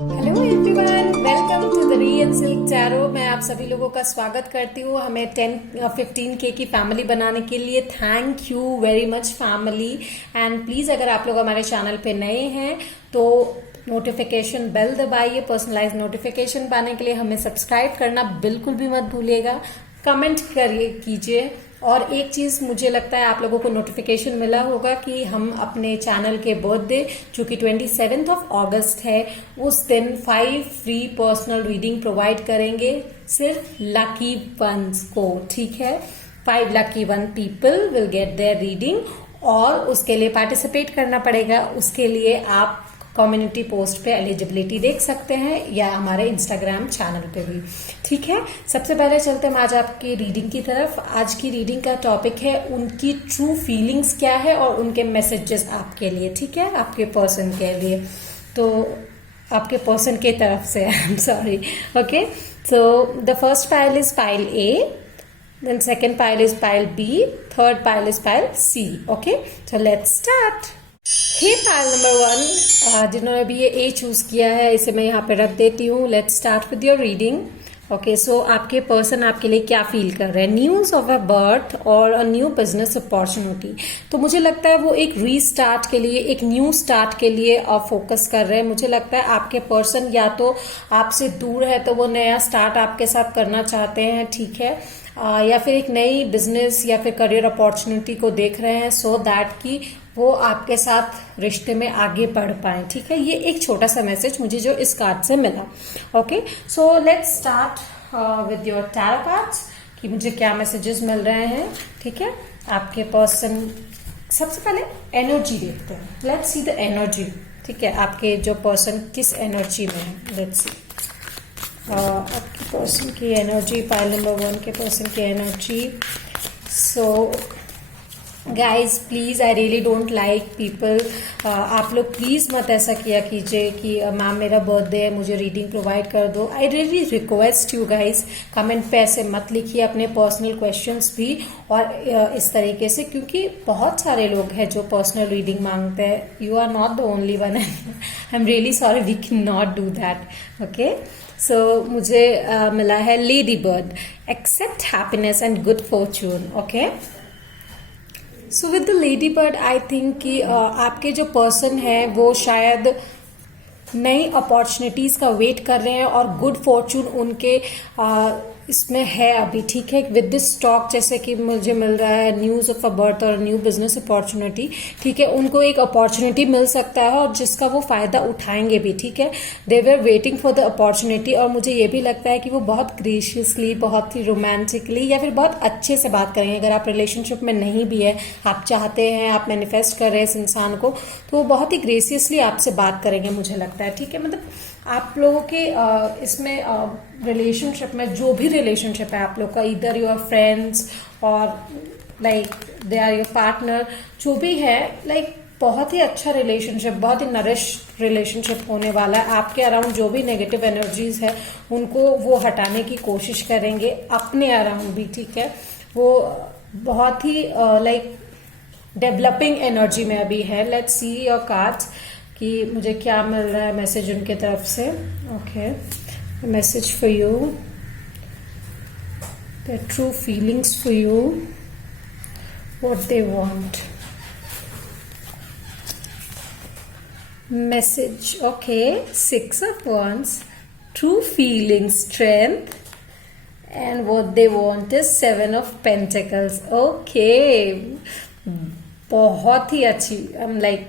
Hello everyone, welcome to the री and silk tarot. मैं आप सभी लोगों का स्वागत करती हूँ हमें 15K की फैमिली बनाने के लिए। Thank you very much family. And please अगर आप लोग हमारे चैनल पे नए हैं तो नोटिफिकेशन बेल दबाइए। पर्सनलाइज नोटिफिकेशन पाने के लिए हमें सब्सक्राइब करना बिल्कुल भी मत भूलिएगा। कमेंट करिए कीजिए। और एक चीज मुझे लगता है आप लोगों को नोटिफिकेशन मिला होगा कि हम अपने चैनल के बर्थडे जो कि 27 अगस्त है उस दिन 5 फ्री पर्सनल रीडिंग प्रोवाइड करेंगे सिर्फ लकी वंस को। ठीक है, 5 lucky one people will get their reading और उसके लिए पार्टिसिपेट करना पड़ेगा। उसके लिए आप कम्युनिटी पोस्ट पे एलिजिबिलिटी देख सकते हैं या हमारे इंस्टाग्राम चैनल पे भी। ठीक है, सबसे पहले चलते हैं आज आपकी रीडिंग की तरफ। आज की रीडिंग का टॉपिक है उनकी ट्रू फीलिंग्स क्या है और उनके मैसेजेस आपके लिए। ठीक है, आपके पर्सन के लिए, तो आपके पर्सन के तरफ से I am sorry. Okay, so the first pile is pile A, then second pile is pile B, third pile is pile C. Okay, so let's start. Hey pile number 1, जिन्होंने भी ये ए चूज किया है इसे मैं यहाँ पे रख देती हूँ। Let's start with your reading. Okay, so आपके पर्सन आपके लिए क्या फील कर रहे हैं? न्यूज ऑफ अ बर्थ और अ न्यू बिजनेस अपॉर्चुनिटी। तो मुझे लगता है वो एक रीस्टार्ट के लिए, एक न्यू स्टार्ट के लिए फोकस कर रहे हैं। मुझे लगता है आपके पर्सन या तो आपसे दूर है तो वो नया स्टार्ट आपके साथ करना चाहते हैं। ठीक है, या फिर एक नई बिजनेस या फिर करियर अपॉर्चुनिटी को देख रहे हैं सो दैट कि वो आपके साथ रिश्ते में आगे बढ़ पाए। ठीक है, ये एक छोटा सा मैसेज मुझे जो इस कार्ड से मिला। Okay, so let's start with your tarot cards कि मुझे क्या मैसेजेस मिल रहे हैं। ठीक है, आपके पर्सन, सबसे पहले एनर्जी देखते हैं। Let's see the energy. ठीक है, आपके जो पर्सन किस एनर्जी में है, लेट्स सी आपके पर्सन की एनर्जी। पाइल नंबर 1 के पर्सन की energy. So guys please, I really don't like people, आप लोग प्लीज मत ऐसा किया कीजिए कि मैम मेरा बर्थडे है मुझे रीडिंग प्रोवाइड कर दो। I really request you guys, comment पे ऐसे मत लिखिए अपने पर्सनल क्वेश्चंस भी और इस तरीके से, क्योंकि बहुत सारे लोग हैं जो पर्सनल रीडिंग मांगते हैं। You are not the only one. I am really sorry, we can not do that. Okay, so मुझे मिला है lady bird, except happiness and good fortune. Okay, so with the lady bird I think कि आपके जो person है वो शायद नई अपॉर्चुनिटीज का वेट कर रहे हैं और गुड फॉर्चून उनके इसमें है अभी। ठीक है, विद दिस स्टॉक जैसे कि मुझे मिल रहा है न्यूज ऑफ अ बर्थ और न्यू बिजनेस अपॉर्चुनिटी। ठीक है, उनको एक अपॉर्चुनिटी मिल सकता है और जिसका वो फायदा उठाएंगे भी। ठीक है, they were waiting for the opportunity. और मुझे ये भी लगता है कि वो बहुत ग्रेशियसली, बहुत ही रोमांटिकली या फिर बहुत अच्छे से बात करेंगे। अगर आप रिलेशनशिप में नहीं भी है, आप चाहते हैं, आप मैनिफेस्ट कर रहे हैं इस इंसान को, तो वो बहुत ही ग्रेसियसली आपसे बात करेंगे मुझे लगता है। ठीक है, मतलब आप लोगों के इसमें रिलेशनशिप में, जो भी रिलेशनशिप है आप लोग का, इधर योर फ्रेंड्स और like they are your partner, जो भी है, लाइक बहुत ही अच्छा रिलेशनशिप, बहुत ही नरिश रिलेशनशिप होने वाला है। आपके अराउंड जो भी नेगेटिव एनर्जीज है उनको वो हटाने की कोशिश करेंगे अपने अराउंड भी। ठीक है, वो बहुत ही लाइक डेवलपिंग एनर्जी में अभी है। लेट्स सी योर कार्ड्स कि मुझे क्या मिल रहा है मैसेज उनके तरफ से। Okay, message for you, the true feelings for you, what they want. Message, okay, 6 of Wands, true feelings, strength, and what they want is 7 of Pentacles. Okay, बहुत ही अच्छी लाइक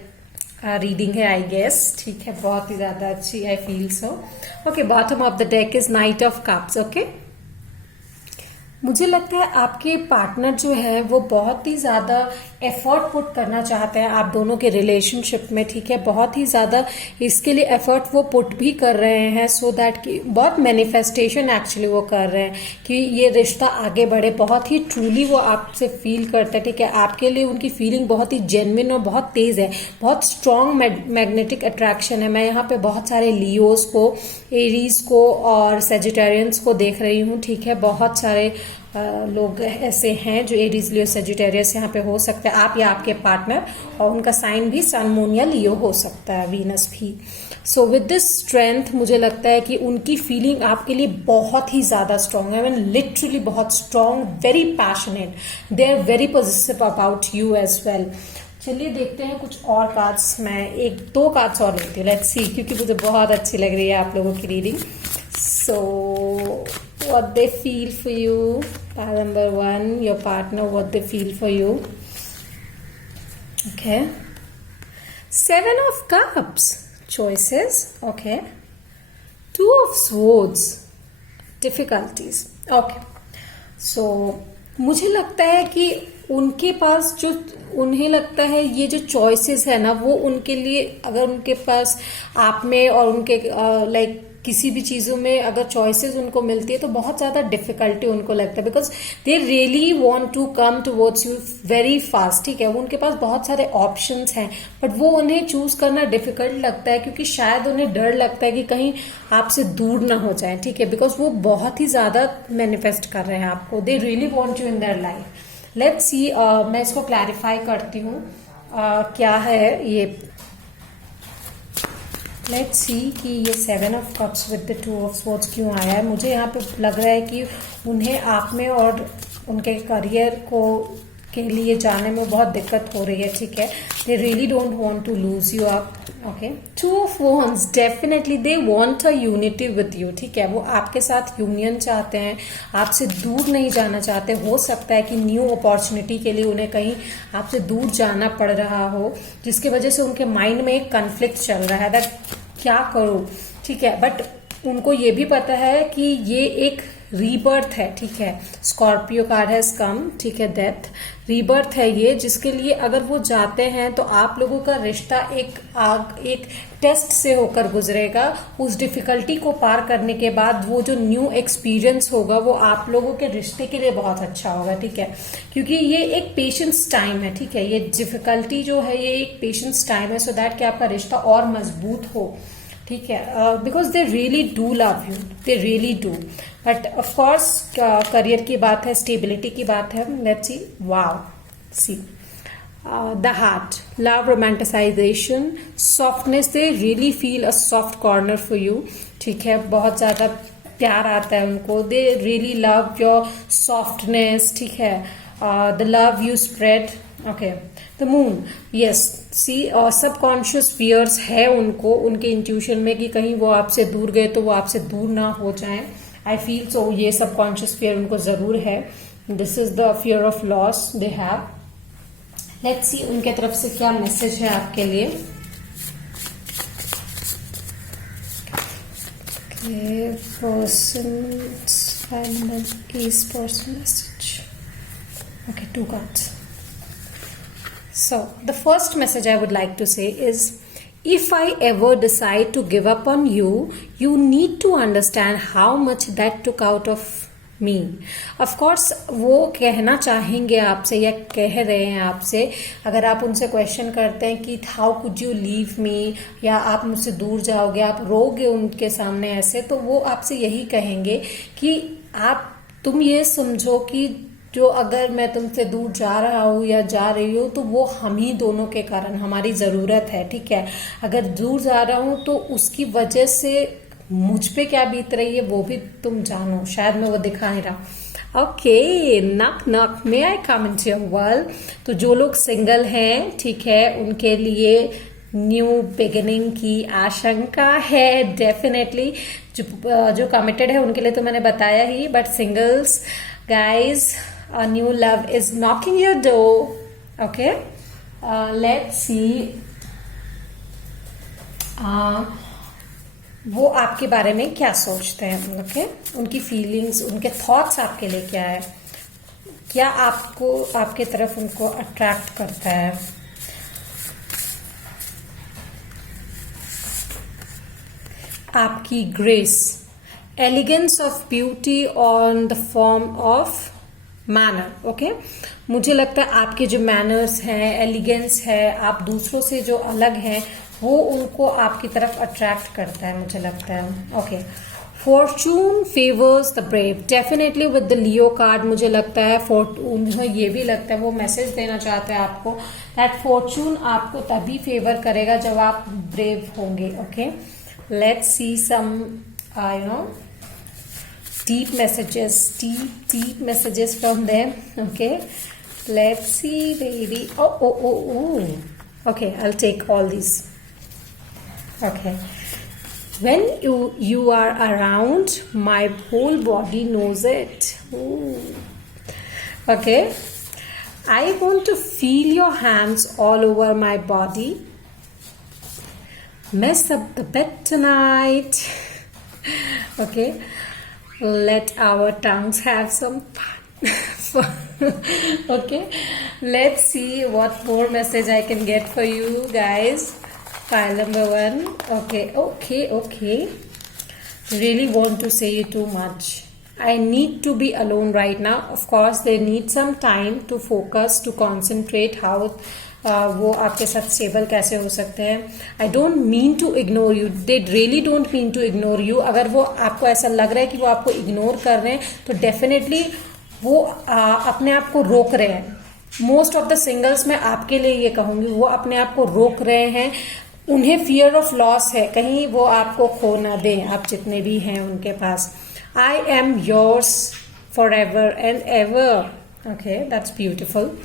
रीडिंग है आई गेस। ठीक है, बहुत ही ज्यादा अच्छी, I feel so. Okay, bottom of the deck is night of cups. Okay, मुझे लगता है आपके पार्टनर जो है वो बहुत ही ज्यादा एफर्ट पुट करना चाहते हैं आप दोनों के रिलेशनशिप में। ठीक है, बहुत ही ज्यादा इसके लिए एफर्ट वो पुट भी कर रहे हैं सो दैट कि बहुत मैनिफेस्टेशन एक्चुअली वो कर रहे हैं कि ये रिश्ता आगे बढ़े। बहुत ही ट्रूली वो आपसे फील करते हैं। ठीक है, आपके लिए उनकी फीलिंग बहुत ही जेन्युइन और बहुत तेज है, बहुत स्ट्रॉन्ग मैग्नेटिक अट्रैक्शन है। मैं यहाँ पे बहुत सारे लियोस को, एरीज को और सेजिटेरियंस को देख रही हूँ। ठीक है, बहुत सारे लोग ऐसे हैं जो एरीज, लियो, सेजिटेरियस यहाँ पे हो सकते हैं, आप या आपके पार्टनर, और उनका साइन भी सन, मून या लियो हो सकता है, वीनस भी। सो विद दिस स्ट्रेंथ मुझे लगता है कि उनकी फीलिंग आपके लिए बहुत ही ज्यादा स्ट्रांग है, लिटरली बहुत strong, very passionate, they are very positive about you as well. चलिए देखते हैं कुछ और कार्ड्स, मैं एक दो कार्ड्स और लेती हूँ, लेट्स सी, क्योंकि मुझे बहुत अच्छी लग रही है आप लोगों की reading. So what they feel for you, card number 1, your partner, what they feel for you. Okay, 7 of Cups, choices, okay, 2 of Swords, difficulties, okay. So मुझे लगता है कि उनके पास जो, उन्हें लगता है ये जो चॉइसेस है ना, वो उनके लिए, अगर उनके पास आप में और उनके लाइक किसी भी चीजों में अगर चॉइसेस उनको मिलती है तो बहुत ज्यादा डिफिकल्टी उनको लगता है, because they really want to come towards you very fast, ठीक है। वो उनके पास बहुत सारे ऑप्शंस हैं, बट वो उन्हें चूज करना डिफिकल्ट लगता है, क्योंकि शायद उन्हें डर लगता है कि कहीं आपसे दूर ना हो जाए, ठीक है, बिकॉज वो बहुत ही ज्यादा मैनिफेस्ट कर रहे हैं आपको, they really want you in their life. Let's see, मैं इसको क्लैरिफाई करती हूँ क्या है ये। लेट्स सी कि ये 7 of Cups with the 2 of Swords क्यों आया है। मुझे यहाँ पे लग रहा है कि उन्हें आप में और उनके करियर को के लिए जाने में बहुत दिक्कत हो रही है, ठीक है। They really don't want to lose you up, okay. 2 of Wands, definitely they want a unity with you, ठीक है। वो आपके साथ यूनियन चाहते हैं, आपसे दूर नहीं जाना चाहते। हो सकता है कि न्यू अपॉर्चुनिटी के लिए उन्हें कहीं आपसे दूर जाना पड़ रहा हो, जिसकी वजह से उनके माइंड में एक कन्फ्लिक्ट चल रहा है, दैट क्या करूं, ठीक है। बट उनको ये भी पता है कि ये एक रीबर्थ है, ठीक है। स्कॉर्पियो कार्ड हैज कम, ठीक है, डेथ, रीबर्थ है ये, जिसके लिए अगर वो जाते हैं तो आप लोगों का रिश्ता एक टेस्ट से होकर गुजरेगा। उस डिफिकल्टी को पार करने के बाद वो जो न्यू एक्सपीरियंस होगा वो आप लोगों के रिश्ते के लिए बहुत अच्छा होगा, ठीक है, क्योंकि ये एक पेशेंस टाइम है, ठीक है। ये डिफिकल्टी जो है ये एक पेशेंस टाइम है, सो दैट कि आपका रिश्ता और मजबूत हो, ठीक है, because they really do love you, they really do. But of course career की बात है, स्टेबिलिटी की बात है। Let's see, wow, see the heart, love, romanticization, softness, they really feel a soft corner for you, ठीक है। बहुत ज्यादा प्यार आता है उनको, they really love your softness, ठीक है, the love you spread, okay. The moon, yes, see, subconscious fears है उनको, उनके इंट्यूशन में कि कहीं वो आपसे दूर गए तो वो आपसे दूर ना हो जाएं। आई फील सो, ये सबकॉन्शियस फियर उनको जरूर है। This is the fear of loss they have. Let's see उनके तरफ से क्या मैसेज है आपके लिए। Person message, okay, 2 cards. So, the first message I would like to say is, if I ever decide to give up on you, you need to understand how much that took out of me. Of course, वो कहना चाहेंगे आपसे या कह रहे हैं आपसे, अगर आप उनसे क्वेश्चन करते हैं कि how could you leave me, या आप मुझसे दूर जाओगे, आप रोगे उनके सामने ऐसे, तो वो आपसे यही कहेंगे कि तुम ये समझो कि जो अगर मैं तुमसे दूर जा रहा हूँ या जा रही हूँ तो वो हम ही दोनों के कारण, हमारी जरूरत है, ठीक है। अगर दूर जा रहा हूँ तो उसकी वजह से मुझ पे क्या बीत रही है वो भी तुम जानो, शायद मैं वो दिखा नहीं रहा। ओके, नक नक, मे आई कम इनटू योर वर्ल्ड। तो जो लोग सिंगल हैं, ठीक है, उनके लिए न्यू बिगिनिंग की आशंका है डेफिनेटली। जो कमिटेड है उनके लिए तो मैंने बताया ही, but singles guys, a new love is knocking your door, okay. Let's see, वो आपके बारे में क्या सोचते हैं, ओके, उनकी फीलिंग्स, उनके थॉट्स आपके लिए क्या है, क्या आपको आपके तरफ उनको अट्रैक्ट करता है। आपकी grace, elegance of beauty on the form of manner, okay. मुझे लगता है आपके जो मैनर्स हैं, एलिगेंस है, आप दूसरों से जो अलग हैं, वो उनको आपकी तरफ अट्रैक्ट करता है, मुझे लगता है, okay. Fortune favours the brave, definitely with the Leo card मुझे लगता है मुझे ये भी लगता है वो मैसेज देना चाहते हैं आपको दैट फॉर्चून आपको तभी फेवर करेगा जब आप ब्रेव होंगे. Okay, let's see some deep messages from them. Okay, let's see, baby. Oh. Okay, I'll take all these. Okay, when you are around, my whole body knows it. Ooh. Okay, I want to feel your hands all over my body. Mess up the bed tonight. Okay, let our tongues have some fun. Okay, let's see what more message I can get for you guys. File number 1. Okay. Really want to say too much. I need to be alone right now. Of course, they need some time to focus, to concentrate how वो आपके साथ stable कैसे हो सकते हैं. I don't mean to ignore you, they really don't mean to ignore you. अगर वो आपको ऐसा लग रहा है कि वो आपको इग्नोर कर रहे हैं तो डेफिनेटली वो अपने आप को रोक रहे हैं. मोस्ट ऑफ द सिंगल्स मैं आपके लिए ये कहूंगी वो अपने आप को रोक रहे हैं. उन्हें फियर ऑफ लॉस है, कहीं वो आपको खो ना दें, आप जितने भी हैं उनके पास. I am yours forever and ever. Okay, that's beautiful.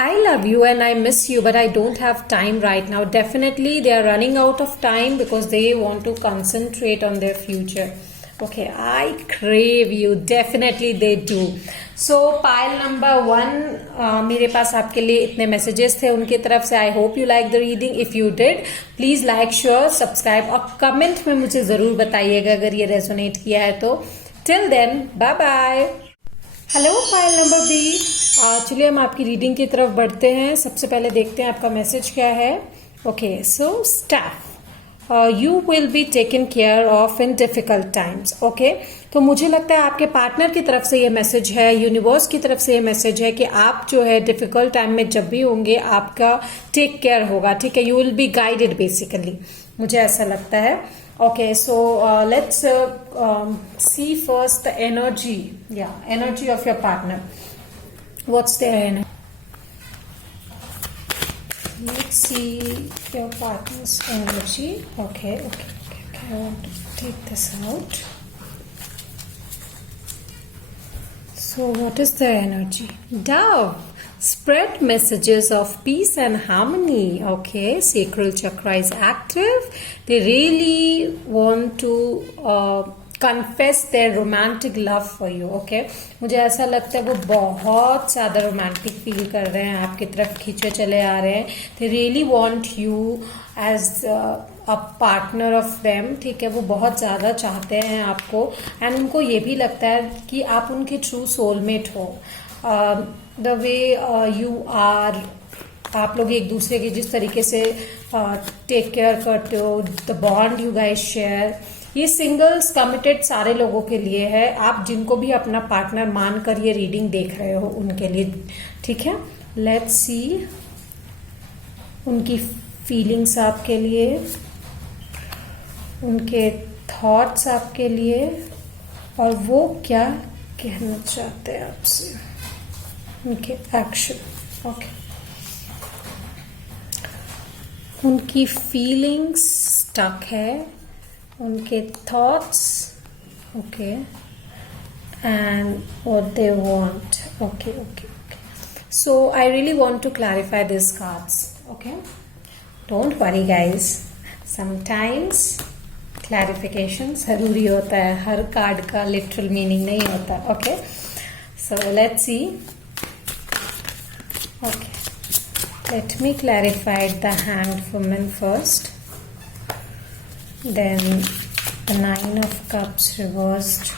I love you and I miss you, but I don't have time right now. Definitely they are running out of time because they want to concentrate on their future. Okay, I crave you. Definitely they do. So pile number 1, मेरे पास आपके लिए इतने messages थे उनकी तरफ से. I hope you like the reading. If you did, please like, share, subscribe और comment में मुझे जरूर बताइएगा अगर ये resonate किया है तो. Till then, bye bye. Hello pile number B. चलिए हम आपकी रीडिंग की तरफ बढ़ते हैं. सबसे पहले देखते हैं आपका मैसेज क्या है. Okay, so staff, you will be taken care of in difficult times. Okay, तो मुझे लगता है आपके पार्टनर की तरफ से ये मैसेज है, यूनिवर्स की तरफ से ये मैसेज है कि आप जो है डिफिकल्ट टाइम में जब भी होंगे आपका टेक केयर होगा. ठीक है, you will be guided basically, मुझे ऐसा लगता है. Okay, so let's see first the energy. Yeah, energy of your partner. What's their energy? Let's see your partner's energy. Okay. I want to take this out. So what is their energy? Dove. Spread messages of peace and harmony. Okay, sacral chakra is active. They really want to confess their romantic love for you. Okay, मुझे ऐसा लगता है वो बहुत ज़्यादा romantic feel कर रहे हैं, आपकी तरफ खींचे चले आ रहे हैं. They really want you as a partner of them. ठीक है, वो बहुत ज़्यादा चाहते हैं आपको एंड उनको ये भी लगता है कि आप उनके ट्रू सोलमेट हो. द वे यू आर, आप लोग एक दूसरे की जिस तरीके से टेक केयर करते हो, the bond you guys share, ये सिंगल्स कमिटेड सारे लोगों के लिए है. आप जिनको भी अपना पार्टनर मानकर ये रीडिंग देख रहे हो उनके लिए. ठीक है, लेट्स सी उनकी फीलिंग्स आपके लिए, उनके थॉट्स आपके लिए और वो क्या कहना चाहते हैं आपसे, उनके एक्शन. ओके, उनकी फीलिंग्स स्टक है, उनके thoughts. Okay, and what they want. Okay. So I really want to clarify this cards. Okay, don't worry guys, sometimes clarification जरूरी होता है, हर कार्ड का लिटरल मीनिंग नहीं होता. Okay, so let's see. Okay, let me clarify the Hanged Woman first, then the 9 of Cups reversed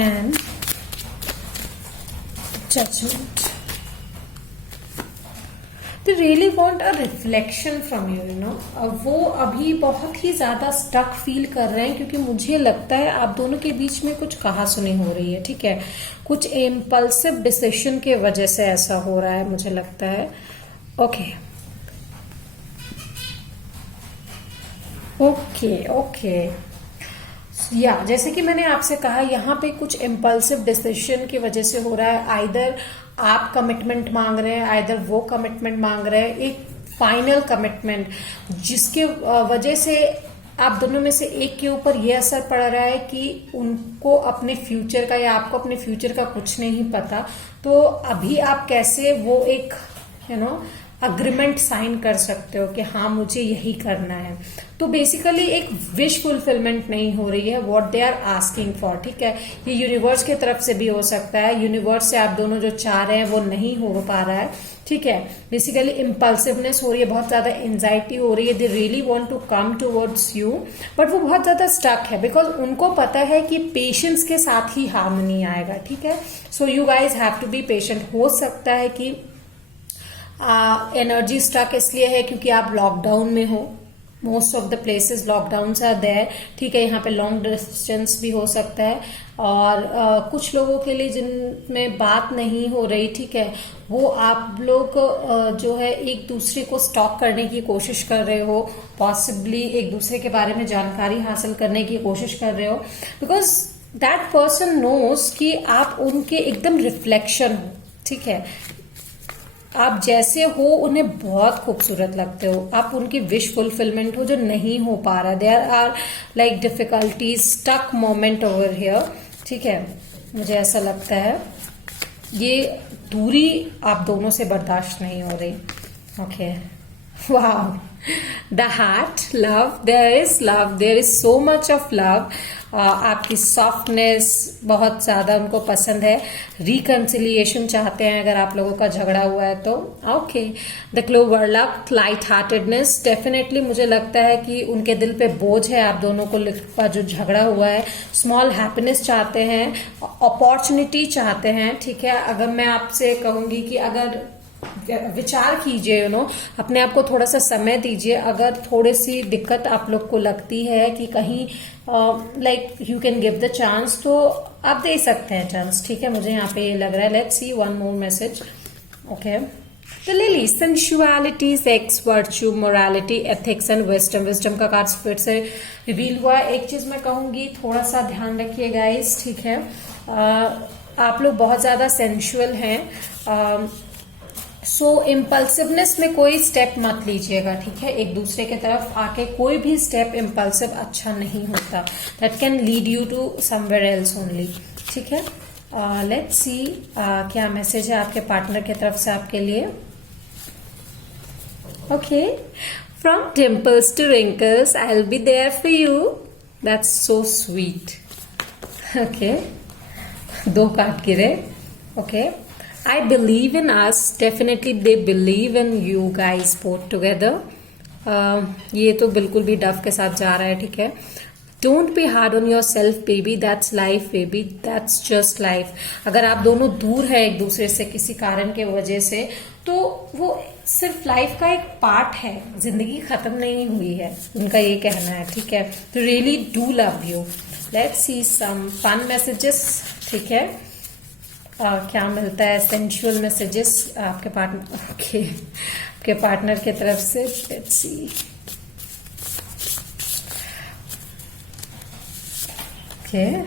and Judgment. They really want a reflection from you, you know. वो अभी बहुत ही ज़्यादा stuck feel कर रहे हैं क्योंकि मुझे लगता है आप दोनों के बीच में कुछ कहासुनी हो रही है. ठीक है, कुछ इम्पल्सिव डिसीजन के वजह से ऐसा हो रहा है मुझे लगता है. ओके, ओके ओके, या जैसे कि मैंने आपसे कहा, यहाँ पे कुछ इम्पल्सिव डिसीजन की वजह से हो रहा है। आइदर आप कमिटमेंट मांग रहे हैं, आइदर वो कमिटमेंट मांग रहे हैं, एक फाइनल कमिटमेंट, जिसके वजह से आप दोनों में से एक के ऊपर ये असर पड़ रहा है कि उनको अपने फ्यूचर का या आपको अपने फ्यूचर का कुछ नहीं पता। तो अभी आप कैसे वो एक अग्रीमेंट साइन कर सकते हो कि हाँ मुझे यही करना है। तो बेसिकली एक विश फुलफिलमेंट नहीं हो रही है, what they are asking for. ठीक है, ये यूनिवर्स की तरफ से भी हो सकता है, यूनिवर्स से आप दोनों जो चाह रहे हैं वो नहीं हो पा रहा है। ठीक है, बेसिकली इम्पल्सिवनेस हो रही है, बहुत ज्यादा एंजाइटी हो रही है, they really want to come towards you, but वो बहुत ज्यादा स्टक है, बिकॉज उनको पता है कि पेशेंस के साथ ही हार्मनी आएगा। ठीक है, so you guys have to be patient. हो सकता है कि एनर्जी स्टक इसलिए है क्योंकि आप लॉकडाउन में हो, most of the places lockdown are there. ठीक है, यहाँ पे लॉन्ग डिस्टेंस भी हो सकता है, और कुछ लोगों के लिए जिनमें बात नहीं हो रही, ठीक है, वो आप लोग जो है एक दूसरे को स्टॉक करने की कोशिश कर रहे हो, पॉसिबली एक दूसरे के बारे में जानकारी हासिल करने की कोशिश कर रहे हो, बिकॉज दैट पर्सन नोज कि आप उनके एकदम रिफ्लेक्शन हो। ठीक है, आप जैसे हो उन्हें बहुत खूबसूरत लगते हो, आप उनकी विश फुलफिलमेंट हो जो नहीं हो पा रहा। There are like difficulties, stuck moment over here. ठीक है, मुझे ऐसा लगता है ये दूरी आप दोनों से बर्दाश्त नहीं हो रही। Okay, wow, the heart, love, there is so much of love. आपकी सॉफ्टनेस बहुत ज्यादा उनको पसंद है, रिकंसिलिएशन चाहते हैं अगर आप लोगों का झगड़ा हुआ है तो। Okay, the clover luck, light heartedness, definitely मुझे लगता है कि उनके दिल पे बोझ है आप दोनों को जो झगड़ा हुआ है। स्मॉल हैप्पीनेस चाहते हैं, अपॉर्चुनिटी चाहते हैं। ठीक है, अगर मैं आपसे कहूंगी कि अगर विचार कीजिए, अपने आप को थोड़ा सा समय दीजिए, अगर थोड़ी सी दिक्कत आप लोग को लगती है कि कहीं like you can give the chance, तो आप दे सकते हैं चांस। ठीक है, मुझे यहाँ पे ये लग रहा है। Let's see one more message. Okay, तो lily, sensuality, sex, virtue, morality, ethics and wisdom. Wisdom का कार्ड फिर से रिवील हुआ। एक चीज मैं कहूंगी, थोड़ा सा ध्यान रखिए गाइस। ठीक है, आप लोग बहुत ज्यादा सेंसुअल हैं, सो इम्पल्सिवनेस में कोई स्टेप मत लीजिएगा। ठीक है, एक दूसरे के तरफ आके कोई भी स्टेप इम्पल्सिव अच्छा नहीं होता, that can lead you to somewhere else only. ठीक है, लेट्स सी क्या मैसेज है आपके पार्टनर की तरफ से आपके लिए। Okay, from dimples to wrinkles, I will be there for you, that's so sweet. Okay, 2 card गिरे। Okay, I believe in us. Definitely they believe in you guys both together. ये तो बिल्कुल भी डफ के साथ जा रहा है। ठीक है, Don't be hard on yourself, baby. That's life, baby. That's just life. अगर आप दोनों दूर है एक दूसरे से किसी कारण के वजह से, तो वो सिर्फ लाइफ का एक पार्ट है, जिंदगी खत्म नहीं हुई है, उनका ये कहना है। ठीक है, तो really do love you. Let's see some fun messages. ठीक है, क्या मिलता है? सेंशुअल मैसेजेस आपके पार्टनर, ओके, आपके पार्टनर की तरफ से। Let's see. Okay,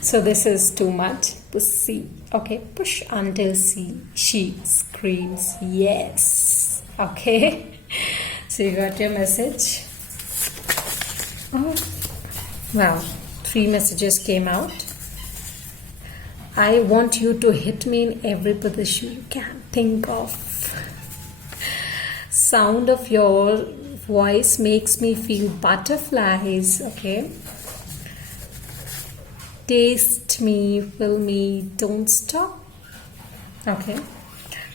so this is too much. Pussy. Okay, push until she screams yes. Okay, so you got your message. Oh, wow, 3 messages came out. I want you to hit me in every position you can think of. Sound of your voice makes me feel butterflies. Okay, taste me, fill me, don't stop. Okay,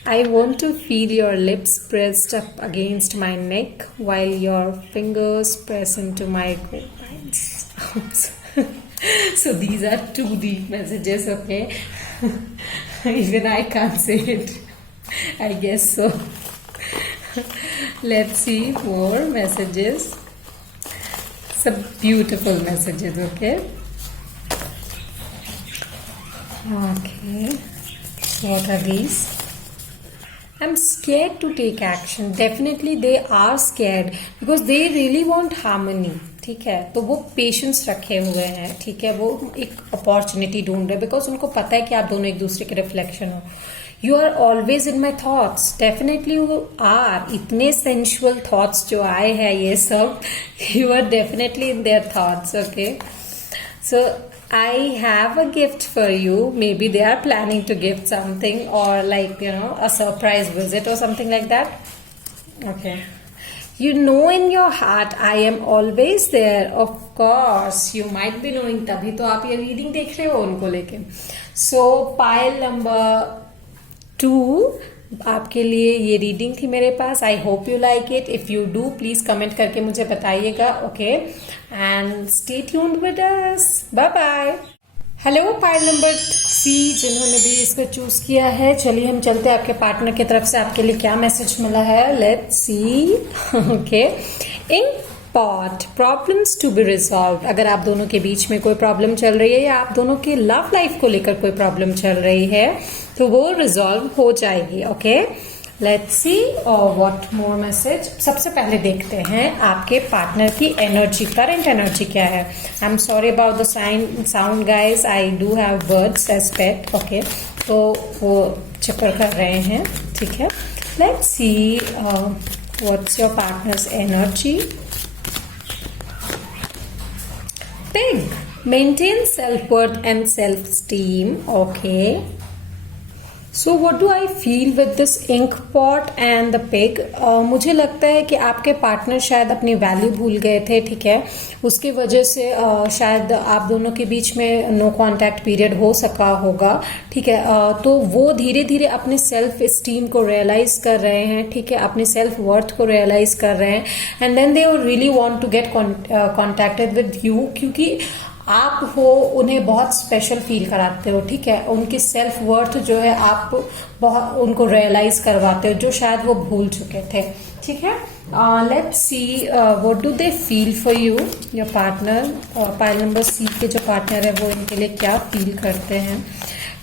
I want to feel your lips pressed up against my neck while your fingers press into my grapevines. So these are 2 deep messages. Okay, even I can't say it, I guess so. Let's see more messages. Some beautiful messages. Okay, what are these? I'm scared to take action. Definitely they are scared because they really want harmony. ठीक है, तो वो patience रखे हुए हैं. ठीक है, वो एक अपॉर्चुनिटी ढूंढ रहे बिकॉज उनको पता है कि आप दोनों एक दूसरे के रिफ्लेक्शन हो. You are always in my thoughts. Definitely you are. इतने सेंशुअल थॉट्स जो आए हैं ये सब, you are definitely in their thoughts. Okay, so I have a gift for you. Maybe they are planning to gift something or like, you know, a surprise visit or something like that. Okay. You know in your heart I am always there. Of course, you might be knowing, तभी तो आप ये reading देख रहे हो उनको लेके. So pile number 2, आपके लिए ये रीडिंग थी मेरे पास. I hope you like it. If you do please comment करके मुझे बताइएगा. Okay, and stay tuned with us. Bye bye. Hello pile number 3 जिन्होंने भी इसको चूज किया है. चलिए हम चलते हैं आपके पार्टनर की तरफ से आपके लिए क्या मैसेज मिला है. Let's see. Okay, ink pot, problems to be resolve. अगर आप दोनों के बीच में कोई प्रॉब्लम चल रही है या आप दोनों की लव लाइफ को लेकर कोई प्रॉब्लम चल रही है तो वो रिजॉल्व हो जाएगी. Okay, let's see what more message. सबसे पहले देखते हैं आपके पार्टनर की एनर्जी, करंट एनर्जी क्या है. I am sorry about the sound guys. I do have birds as pet. Okay, तो वो चक्कर कर रहे हैं. ठीक है, let's see what's your partner's energy. Pig, maintain self-worth and self-esteem. Okay. So what do I feel with this ink pot and the pig? मुझे लगता है कि आपके पार्टनर शायद अपनी वैल्यू भूल गए थे. ठीक है, उसकी वजह से शायद आप दोनों के बीच में नो कांटेक्ट पीरियड हो सका होगा. ठीक है, तो वो धीरे धीरे अपने सेल्फ स्टीम को रियलाइज कर रहे हैं. ठीक है, अपने सेल्फ वर्थ को रियलाइज कर रहे हैं. And then they really want to get contacted with you क्योंकि आप हो उन्हें बहुत स्पेशल फील कराते हो. ठीक है, उनकी सेल्फ वर्थ जो है आप बहुत उनको रियलाइज करवाते हो जो शायद वो भूल चुके थे. ठीक है, let's see what do they feel for you your partner. Pile number C के जो पार्टनर है वो इनके लिए क्या फील करते हैं.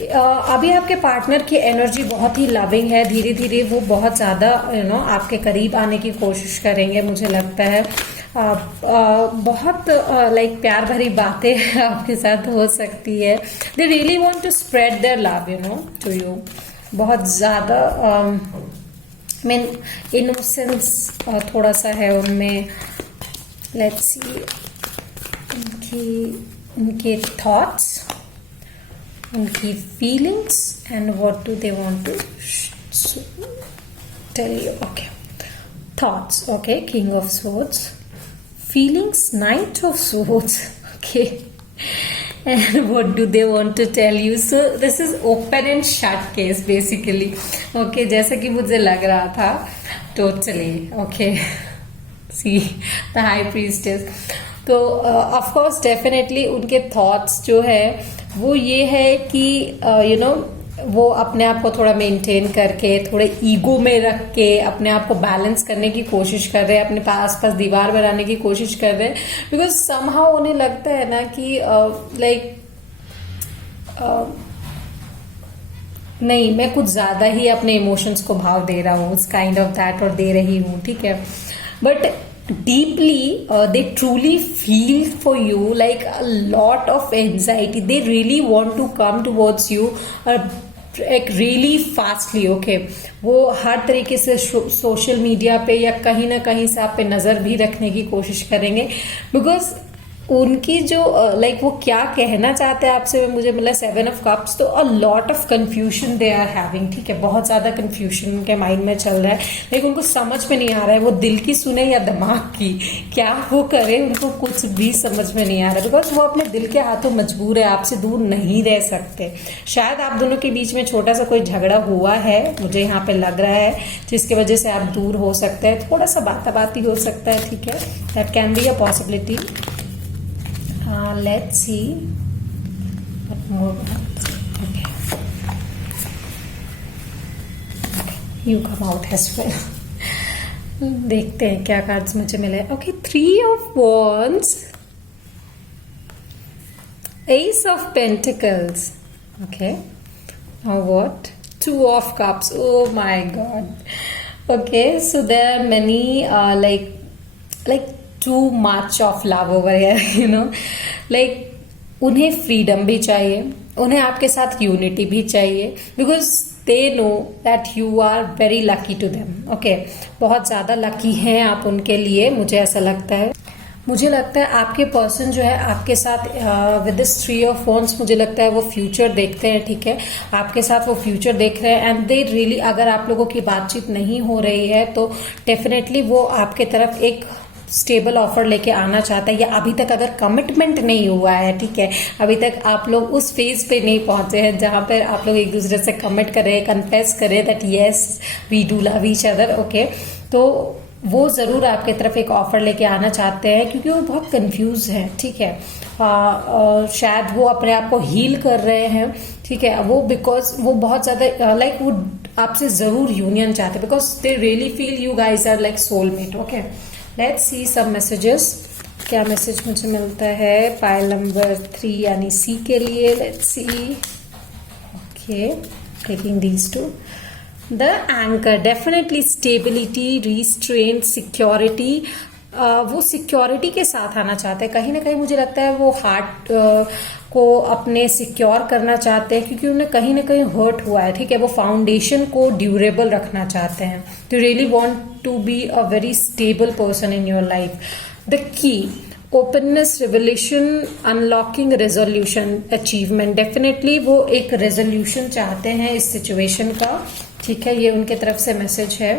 अभी आपके पार्टनर की एनर्जी बहुत ही लविंग है. धीरे धीरे वो बहुत ज्यादा आपके करीब आने की कोशिश करेंगे. मुझे लगता है बहुत लाइक प्यार भरी बातें आपके साथ हो सकती है. They really want to spread their love to you. बहुत ज्यादा मीन इनोसेंस थोड़ा सा है उनमें. लेट्स सी उनके थॉट्स, उनकी feelings and what do they want to tell you. Okay, thoughts. Okay, king of swords. Feelings, Knight of Swords. Okay, and what do they want to tell you? So this is open and shut case basically. Okay, जैसा कि मुझे लग रहा था totally. Okay, see the High Priestess. तो of course definitely उनके thoughts जो है वो ये है कि वो अपने आप को थोड़ा मेंटेन करके थोड़े ईगो में रख के अपने आप को बैलेंस करने की कोशिश कर रहे हैं. अपने आस पास दीवार बनाने की कोशिश कर रहे हैं बिकॉज समहाउ उन्हें लगता है ना कि लाइक नहीं, मैं कुछ ज्यादा ही अपने इमोशंस को भाव दे रहा हूँ. काइंड ऑफ दैट, और दे रही हूँ. ठीक है, but deeply they truly feel for you like a lot of anxiety. They really want to come towards you एक रियली फास्टली. ओके, वो हर तरीके से सोशल मीडिया पे या कहीं ना कहीं से आप पे नजर भी रखने की कोशिश करेंगे बिकॉज उनकी जो लाइक वो क्या कहना चाहते हैं आपसे मुझे मिला 7 ऑफ कप्स. तो a lot of confusion they are having. ठीक है, बहुत ज्यादा कंफ्यूजन उनके माइंड में चल रहा है. लेकिन उनको समझ में नहीं आ रहा है वो दिल की सुने या दिमाग की, क्या वो करे उनको कुछ भी समझ में नहीं आ रहा बिकॉज वो अपने दिल के हाथों मजबूर है. आपसे दूर नहीं रह सकते. शायद आप दोनों के बीच में छोटा सा कोई झगड़ा हुआ है, मुझे यहाँ पे लग रहा है, जिसकी वजह से आप दूर हो सकते हैं. थोड़ा सा बाताबाती हो सकता है. ठीक है, that can be a possibility. Let's see what more. Okay, you come out as well. देखते हैं क्या कार्ड्स मुझे मिले. Okay, 3 of Wands, Ace of Pentacles. Okay, now what? Two of cups. Oh my god. Okay, so there are many like too much of love over here, you know. Like उन्हें freedom भी चाहिए, उन्हें आपके साथ unity भी चाहिए, because they know that you are very lucky to them. Okay, बहुत ज्यादा लकी हैं आप उनके लिए, मुझे ऐसा लगता है. मुझे लगता है आपके पर्सन जो है आपके साथ विद दिस 3 ऑफ वॉन्ड्स, मुझे लगता है वो फ्यूचर देखते हैं. ठीक है, आपके साथ वो फ्यूचर देख रहे हैं एंड दे रियली, अगर आप लोगों की बातचीत नहीं हो रही है तो डेफिनेटली वो आपके तरफ एक स्टेबल ऑफर लेके आना चाहता है, या अभी तक अगर कमिटमेंट नहीं हुआ है, ठीक है, अभी तक आप लोग उस फेज पे नहीं पहुंचे हैं जहां पर आप लोग एक दूसरे से कमिट करें, कन्फेस करें that yes we do love each other. Okay, तो वो जरूर आपके तरफ एक ऑफर लेके आना चाहते हैं क्योंकि वो बहुत कंफ्यूज है. ठीक है, शायद वो अपने आप को हील कर रहे हैं. ठीक है, वो बिकॉज वो बहुत ज्यादा लाइक वो आपसे जरूर यूनियन चाहते हैं, because they really feel you guys are like soulmate. Okay, let's see some messages. क्या मैसेज मुझे मिलता है पाइल नंबर 3 यानी सी के लिए. Let's see. Okay, taking these two. The anchor, definitely stability, restraint, security. वो सिक्योरिटी के साथ आना चाहते हैं. कहीं ना कहीं मुझे लगता है वो हार्ट को अपने सिक्योर करना चाहते हैं क्योंकि उन्हें कहीं ना कहीं हर्ट हुआ है. ठीक है, वो फाउंडेशन को ड्यूरेबल रखना चाहते हैं. They really want to be a very stable person in your life. The key, openness, revolution, unlocking, resolution, achievement. Definitely वो एक रेजोल्यूशन चाहते हैं इस सिचुएशन का. ठीक है, ये उनके तरफ से मैसेज है.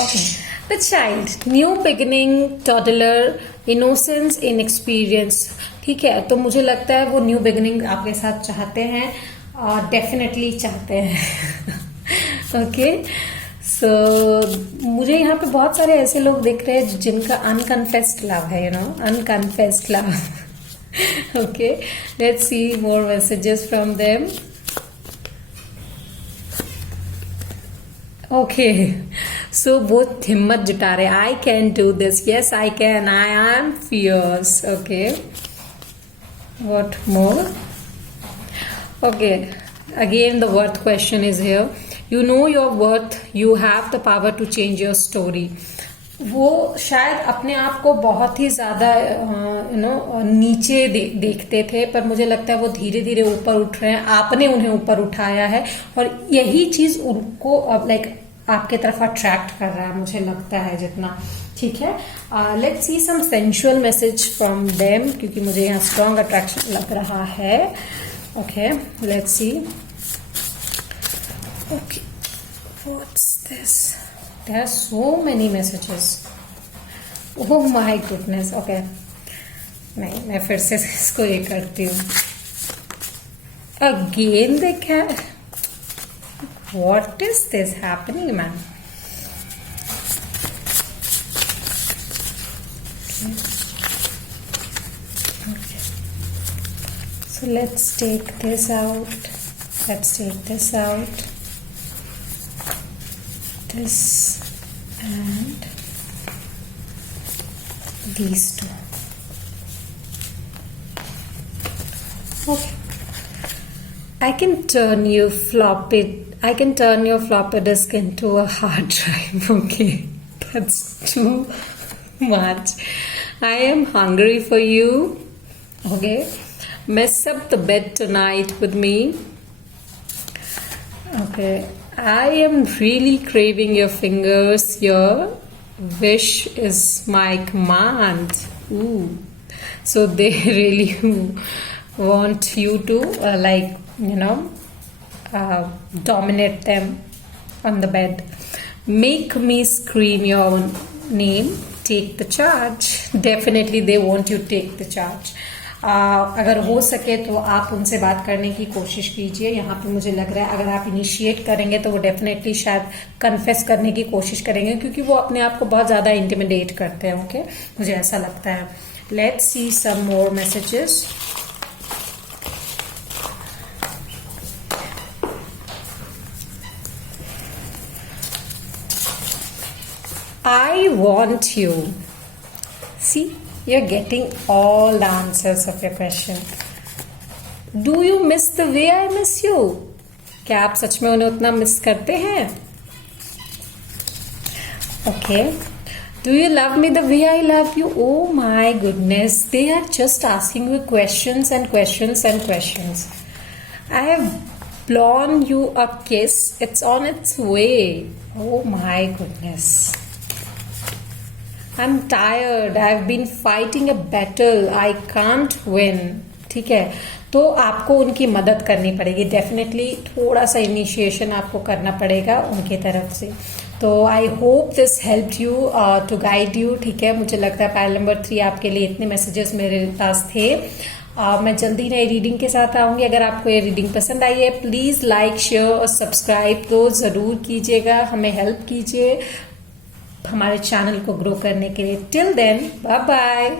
Okay, the child, new beginning, toddler, innocence, inexperience. ठीक है, तो मुझे लगता है वो न्यू बिगिनिंग आपके साथ चाहते हैं और डेफिनेटली चाहते हैं. ओके, सो मुझे यहाँ पे बहुत सारे ऐसे लोग दिख रहे हैं जिनका अनकन्फेस्ड लव है, you know, unconfessed love. Okay, let's see more messages from them. Okay, so वो हिम्मत जुटा रहे. I can do this, yes I can, I am fierce. Okay, what more? Okay, again the worth question is here. You know your worth, you have the power to change your story. वो शायद अपने आप को बहुत ही ज्यादा नीचे देखते थे, पर मुझे लगता है वो धीरे धीरे ऊपर उठ रहे हैं. आपने उन्हें ऊपर उठाया है और यही चीज उनको अब लाइक आपके तरफ अट्रैक्ट कर रहा है, मुझे लगता है जितना. ठीक है, let's see some sensual message from them क्योंकि मुझे यहाँ स्ट्रॉन्ग अट्रैक्शन लग रहा है. Okay, let's see. Okay, what's this? There are so many messages. Oh my goodness. Okay. नहीं, मैं फिर से इसको ये करती हूँ. Again they can. What is this happening, man? Okay. So let's take this out. Let's take this out. This and these two. Okay, I can turn your floppy disk into a hard drive. Okay, that's too much. I am hungry for you. Okay, mess up the bed tonight with me. Okay, I am really craving your fingers. Your wish is my command. Ooh. So they really want you to dominate them on the bed. Make me scream your name. Take the charge. Definitely they want you to take the charge. अगर हो सके तो आप उनसे बात करने की कोशिश कीजिए. यहाँ पे मुझे लग रहा है अगर आप इनिशिएट करेंगे तो वो डेफिनेटली शायद कन्फेस करने की कोशिश करेंगे क्योंकि वो अपने आप को बहुत ज्यादा इंटिमिडेट करते हैं. ओके, मुझे ऐसा लगता है. Let's see some more messages. I want you. See, you're getting all the answers of your question. Do you miss the way I miss you? क्या आप सच में उन्हें उतना मिस करते हैं? Okay, do you love me the way I love you? Oh my goodness, they are just asking you questions and questions and questions. I have blown you a kiss. It's on its way. Oh my goodness. I'm tired. I've been fighting a battle. I can't win. ठीक है, तो आपको उनकी मदद करनी पड़ेगी. Definitely थोड़ा सा इनिशिएशन आपको करना पड़ेगा उनकी तरफ से. तो I hope this help you to guide you. ठीक है, मुझे लगता है पाइल नंबर 3 आपके लिए इतने मैसेजेस मेरे पास थे. मैं जल्दी नई रीडिंग के साथ आऊंगी. अगर आपको ये रीडिंग पसंद आई है, प्लीज लाइक, शेयर और सब्सक्राइब तो जरूर कीजिएगा. हमें हेल्प कीजिए हमारे चैनल को ग्रो करने के लिए. Till then, bye bye.